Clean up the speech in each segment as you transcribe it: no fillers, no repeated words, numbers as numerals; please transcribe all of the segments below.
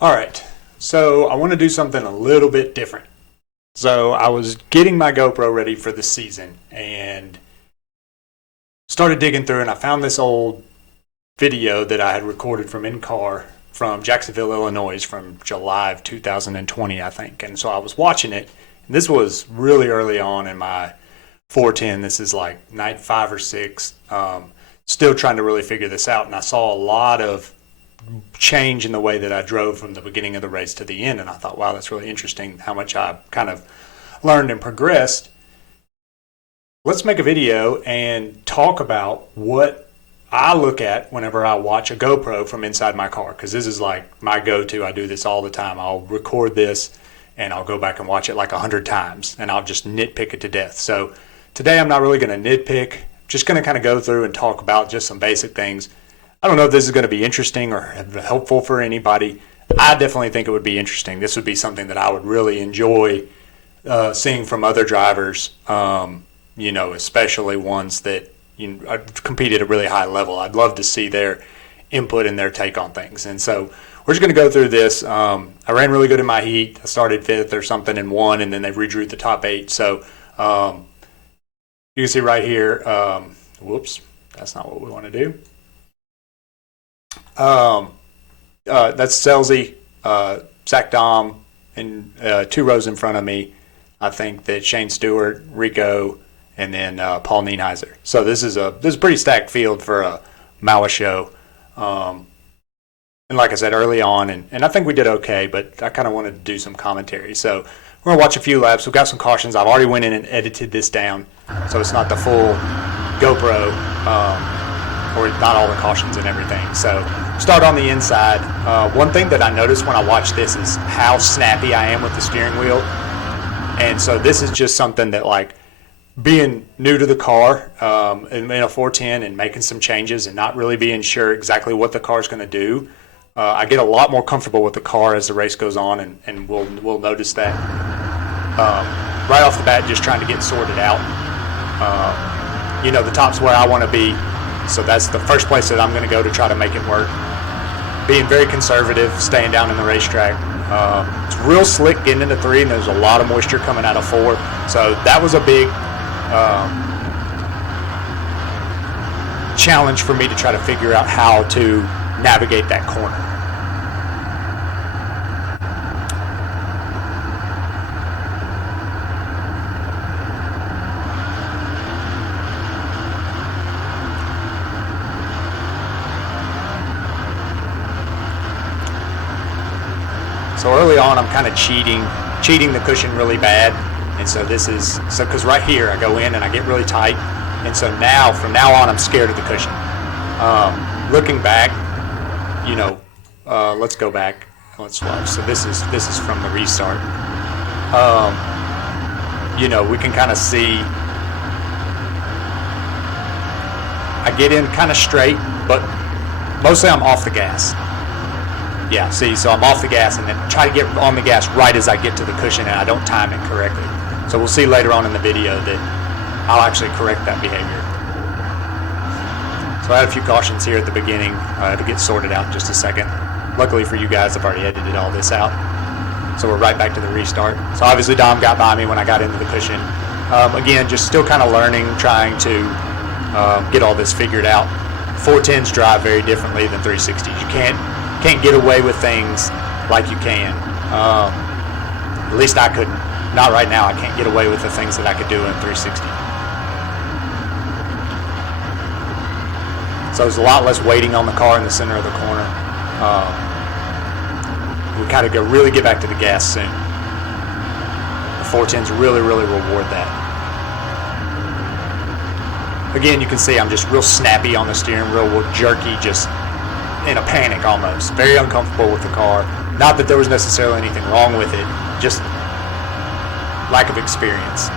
All right, so I want to do something a little bit different. So I was getting my GoPro ready for the season and started digging through, and I found this old video that I had recorded from in car from Jacksonville, Illinois, from July of 2020, I think. And so I was watching it, and this was really early on in my 410. This is like night 5 or 6. Still trying to really figure this out, and I saw a lot of change in the way that I drove from the beginning of the race to the end, and I thought, wow, that's really interesting how much I kind of learned and progressed. Let's make a video and talk about what I look at whenever I watch a GoPro from inside my car, because this is like my go-to. I do this all the time. I'll record this and I'll go back and watch it like 100 times, and I'll just nitpick it to death. So today I'm not really going to nitpick, just going to kind of go through and talk about just some basic things. I don't know if this is going to be interesting or helpful for anybody. I definitely think it would be interesting. This would be something that I would really enjoy seeing from other drivers, especially ones that compete at a really high level. I'd love to see their input and their take on things. And so we're just going to go through this. I ran really good in my heat. I started 5th or something and won, and then they redrew the top 8. So you can see right here, whoops, that's not what we want to do. That's Selzy, Zach Dom, and 2 rows in front of me. I think that Shane Stewart, Rico, and then Paul Nienheiser. So this is a pretty stacked field for a MOWA show. And like I said early on, and I think we did okay, but I kind of wanted to do some commentary. So we're going to watch a few laps. We've got some cautions. I've already went in and edited this down, so it's not the full GoPro, or not all the cautions and everything. So start on the inside. One thing that I noticed when I watch this is how snappy I am with the steering wheel. And so this is just something that, like, being new to the car in a 410 and making some changes and not really being sure exactly what the car is going to do, I get a lot more comfortable with the car as the race goes on, and we'll notice that right off the bat, just trying to get sorted out. The top's where I want to be, so that's the first place that I'm going to go to try to make it work. Being very conservative, staying down in the racetrack. It's real slick getting into 3, and there's a lot of moisture coming out of 4. So that was a big challenge for me to try to figure out how to navigate that corner. So early on, I'm kind of cheating the cushion really bad. And so because right here I go in and I get really tight. And so from now on, I'm scared of the cushion. Looking back, let's go back. Let's watch. So this is from the restart. We can kind of see I get in kind of straight, but mostly I'm off the gas. Yeah, see, so I'm off the gas and then try to get on the gas right as I get to the cushion, and I don't time it correctly. So we'll see later on in the video that I'll actually correct that behavior. So I had a few cautions here at the beginning. I had to get sorted out in just a second. Luckily for you guys, I've already edited all this out. So we're right back to the restart. So obviously Dom got by me when I got into the cushion. Again, just still kind of learning, trying to get all this figured out. 410s drive very differently than 360s. You can't get away with things like you can. At least I couldn't. Not right now. I can't get away with the things that I could do in 360. So there's a lot less weighting on the car in the center of the corner. We kind of really get back to the gas soon. The 410s really, really reward that. Again, you can see I'm just real snappy on the steering wheel, real jerky, just in a panic almost. Very uncomfortable with the car. Not that there was necessarily anything wrong with it, just lack of experience.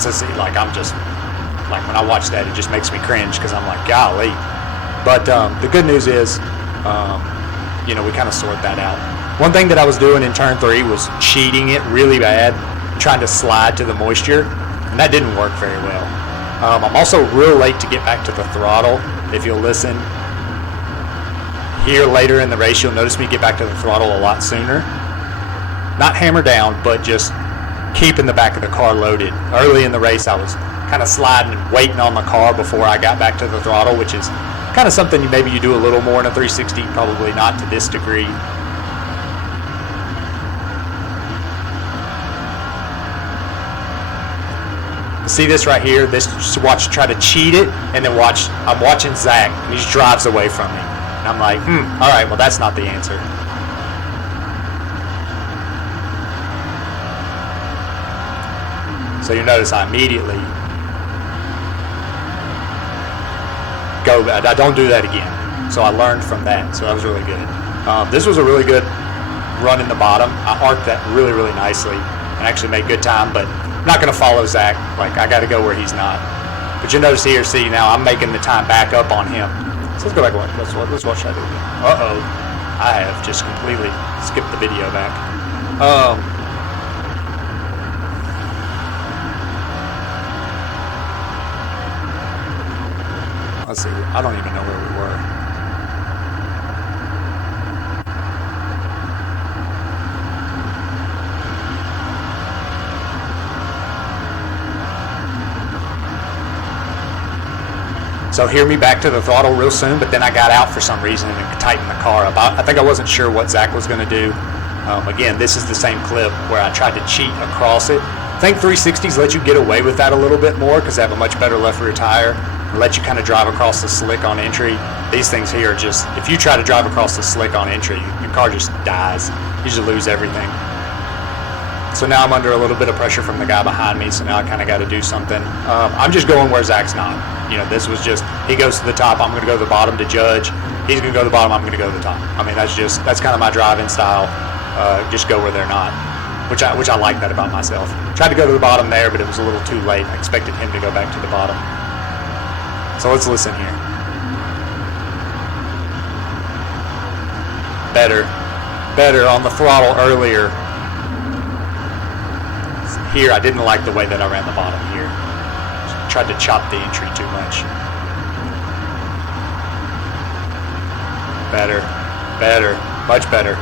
So see, when I watch that, it just makes me cringe because I'm like, golly. But the good news is, we kind of sort that out. One thing that I was doing in turn 3 was cheating it really bad, trying to slide to the moisture, and that didn't work very well. I'm also real late to get back to the throttle. If you'll listen, Here later in the race, you'll notice me get back to the throttle a lot sooner. Not hammer down, but just keeping the back of the car loaded. Early in the race, I was kind of sliding and waiting on the car before I got back to the throttle, which is kind of something maybe you do a little more in a 360, probably not to this degree. See this right here? This, just watch, try to cheat it, and then watch, I'm watching Zach, and he just drives away from me. And I'm like, all right, well, that's not the answer. So you notice I immediately go, I don't do that again. So I learned from that, so that was really good. This was a really good run in the bottom. I arced that really, really nicely and actually made good time, but I'm not going to follow Zach. Like, I got to go where he's not. But you notice here, see, now I'm making the time back up on him. So let's go back, let's watch that again. Uh-oh, I have just completely skipped the video back. Let's see, I don't even know where we were. So hear me back to the throttle real soon, but then I got out for some reason and tightened the car up. I think I wasn't sure what Zach was going to do. Again, this is the same clip where I tried to cheat across it. I think 360s let you get away with that a little bit more because they have a much better left rear tire and let you kind of drive across the slick on entry. These things here are just, if you try to drive across the slick on entry, your car just dies. You just lose everything. So now I'm under a little bit of pressure from the guy behind me, so now I kind of got to do something. I'm just going where Zach's not. You know, this was just, he goes to the top, I'm going to go to the bottom to judge. He's going to go to the bottom, I'm going to go to the top. I mean, that's kind of my driving style. Just go where they're not, which I like that about myself. Tried to go to the bottom there, but it was a little too late. I expected him to go back to the bottom. So let's listen here. Better on the throttle earlier. Here, I didn't like the way that I ran the bottom here. Tried to chop the entry too much. Better, much better.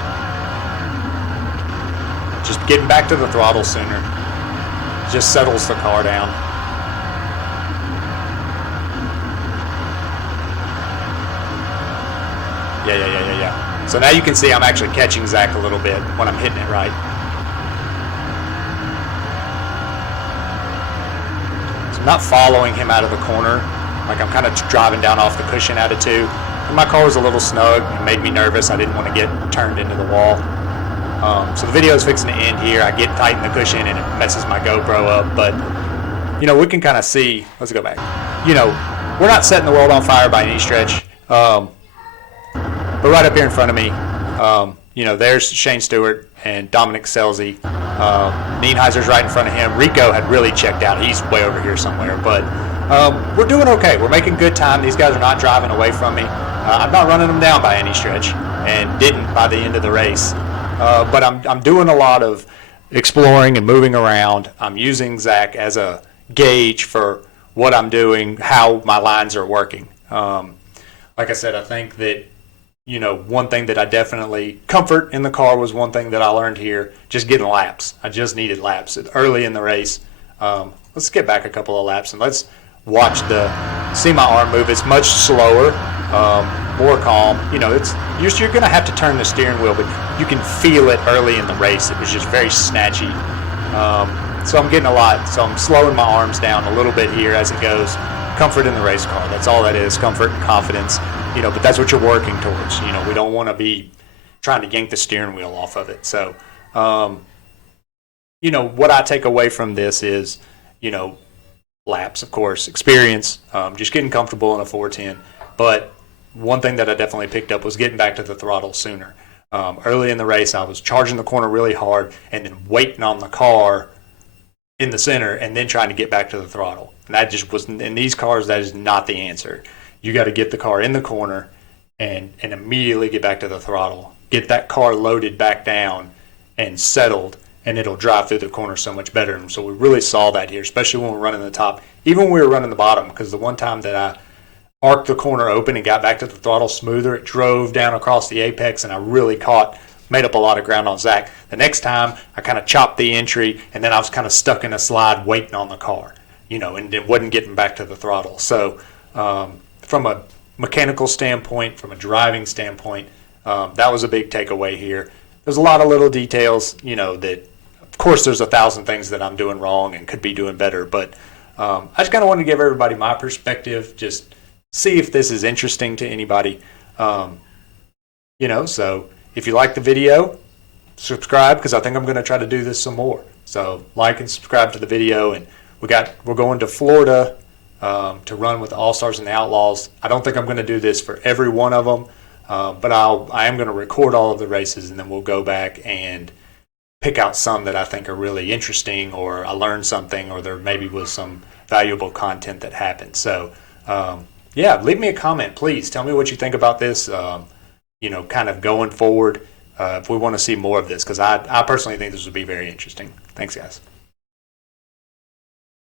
Just getting back to the throttle sooner just settles the car down. Yeah. So now you can see I'm actually catching Zach a little bit when I'm hitting it right. Not following him out of the corner, like I'm kind of driving down off the cushion attitude. And my car was a little snug, it made me nervous. I didn't want to get turned into the wall. So the video is fixing to end here. I get tight in the cushion and it messes my GoPro up, but you know, we can kind of see, let's go back. You know, we're not setting the world on fire by any stretch. But right up here in front of me, you know, there's Shane Stewart and Dominic Scelzi. Nienheiser's right in front of him. Rico had really checked out. He's way over here somewhere. But we're doing okay. We're making good time. These guys are not driving away from me. I'm not running them down by any stretch, and didn't by the end of the race. But I'm doing a lot of exploring and moving around. I'm using Zach as a gauge for what I'm doing, how my lines are working. Like I said, I think that, you know, one thing that I definitely, comfort in the car was one thing that I learned here, just getting laps. I just needed laps early in the race. Let's get back a couple of laps and let's watch see my arm move. It's much slower, more calm. You know, you're going to have to turn the steering wheel, but you can feel it early in the race. It was just very snatchy. So I'm getting a lot. So I'm slowing my arms down a little bit here as it goes. Comfort in the race car. That's all that is, comfort and confidence. You know, but that's what you're working towards. You know, we don't want to be trying to yank the steering wheel off of it. So, you know, what I take away from this is, you know, laps, of course, experience, just getting comfortable in a 410. But one thing that I definitely picked up was getting back to the throttle sooner. Early in the race, I was charging the corner really hard and then waiting on the car in the center and then trying to get back to the throttle. And that just was, in these cars, that is not the answer. You got to get the car in the corner and immediately get back to the throttle. Get that car loaded back down and settled, and it'll drive through the corner so much better. And so we really saw that here, especially when we're running the top. Even when we were running the bottom, because the one time that I arced the corner open and got back to the throttle smoother. It drove down across the apex, and I really made up a lot of ground on Zach. The next time, I kind of chopped the entry, and then I was kind of stuck in a slide waiting on the car, and it wasn't getting back to the throttle. So from a mechanical standpoint, from a driving standpoint, that was a big takeaway here. There's a lot of little details, that, of course, there's 1,000 things that I'm doing wrong and could be doing better, but I just kind of wanted to give everybody my perspective, just see if this is interesting to anybody. So if you like the video, subscribe, because I think I'm going to try to do this some more. So like and subscribe to the video, and we're going to Florida to run with the All-Stars and the Outlaws. I don't think I'm going to do this for every one of them, but I am going to record all of the races, and then we'll go back and pick out some that I think are really interesting, or I learned something, or there maybe was some valuable content that happened. So leave me a comment, please. Tell me what you think about this, kind of going forward, if we want to see more of this, because I personally think this would be very interesting. Thanks, guys.